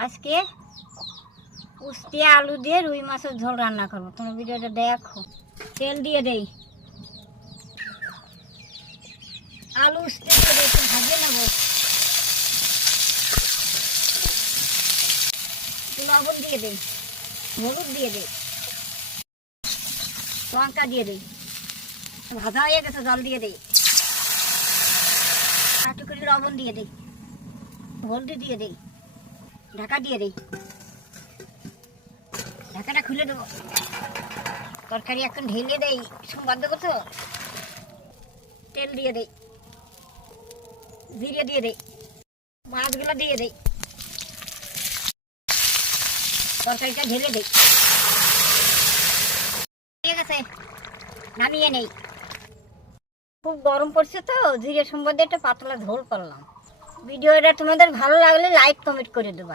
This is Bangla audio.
আজকে উস্তে আলু দিয়ে রুই মাছের ঝোল রান্না করবো। তোমার ভিডিওটা দেখো। তেল দিয়ে দেই, আলু উস্তে দিয়ে একটু ভাজে নেবো, লবণ দিয়ে দেই, হলুদ দিয়ে দেই, লঙ্কা দিয়ে দেই, ভাজা হয়ে গেছে জল দিয়ে দেই, একটু করে লবণ দিয়ে দেই, হলদি দিয়ে দেই, ঢাকা দিয়ে দেই, ঢাকাটা খুলে দেবো। তরকারি এখন ঢেলে দেই, সোমবার দেবো তো। তেল দিয়ে দেই, জিরে দিয়ে দেই, মাছগুলো দিয়ে দেই, তরকারিটা ঢেলে দেই। ঠিক আছে, নামিয়ে নেই। খুব গরম পড়ছে তো, জিরে সোমবার দিয়ে একটা পাতলা ঝোল করলাম। ভিডিওটা তোমাদের ভালো লাগলে লাইক কমেন্ট করে দেবা।